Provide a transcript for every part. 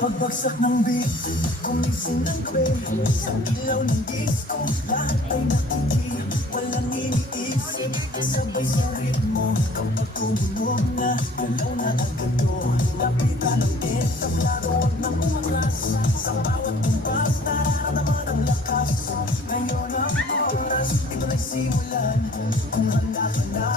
Pagbagsak ng beat, gumising ng gabi. Sa ilaw ng disco, lahat ay nakiki. Walang iniisip, sabay sa ritmo. Kapag tumunog na, galaw na agad to. Lapitan ng entablado, huwag nang umangas. Sa bawat kumpas, nararamdaman ang lakas. Ngayon ang oras, ito na'y simulan. Kung handa ka na,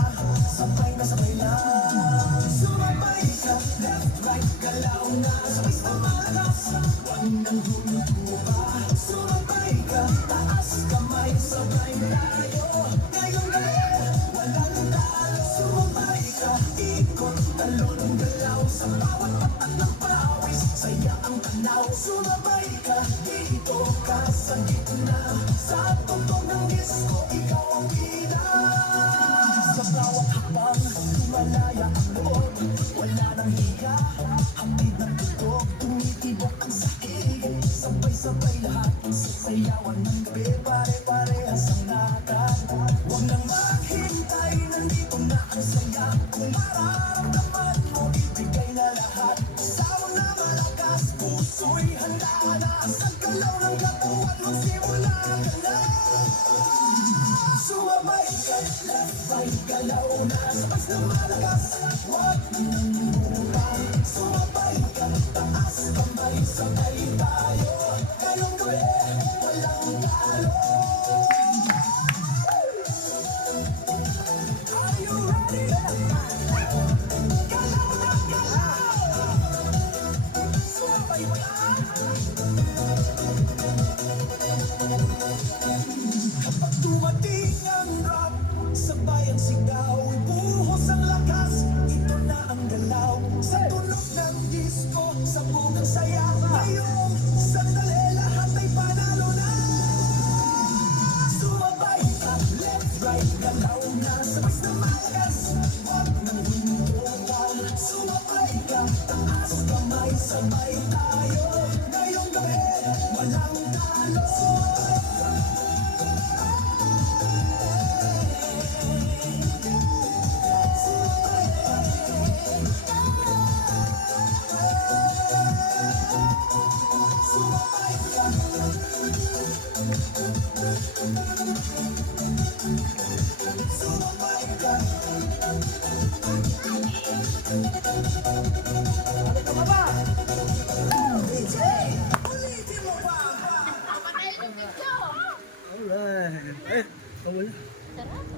sabay na sabay lang. Sumabay ka, left, right, galaw na. Sabay sa malakas, huwag nang humuto pa. Sumabay ka, taas kamay, sabay tayo. Ngayong gabi, walang talo. Sumabay ka, ikot, talon, galaw. Sa bawat patak ng pawis, saya ang tanaw. Sumabay ka, dito ka sa gitna. Sa tugtog ng disco, ikaw ang bida. Sa bawat hakbang, tumalaya ang loob. Wala nang hiya, hangin ng tugtog. Tumitibok ang sahig, sabay-sabay lahat. Sasayawan ng gabi, pare-parehas ang nakat. Huwag nang maghintay, nandito na ang saya. Kung mararamdaman mo, ibigay na lahat. Sawa na malakas, puso'y handa na. Sa galaw ng katawan mo, simula ka na. Sumabay ka, left, right, galaw na. Sabay na malakas, huwag nang lumutang. Sumabay ka, taas kamay, sabay tayo. Ngayong gabi, walang talo. Are you ready? Galaw na galaw. Sumabay ka. Kapag dumating ang rap, sabay ang sigaw, buhos ang lakas, ito na ang galaw. Sa tunog ng disco, sa bugang saya, ngayong sandali lahat ay panalo na. Sumabay ka, left, right, galaw na. Sabay na malakas, huwag nang huminto pa. Sumabay ka, taas kamay, sabay tayo. Ngayong gabi, walang talo. Alright. Eh, wala. Sarap.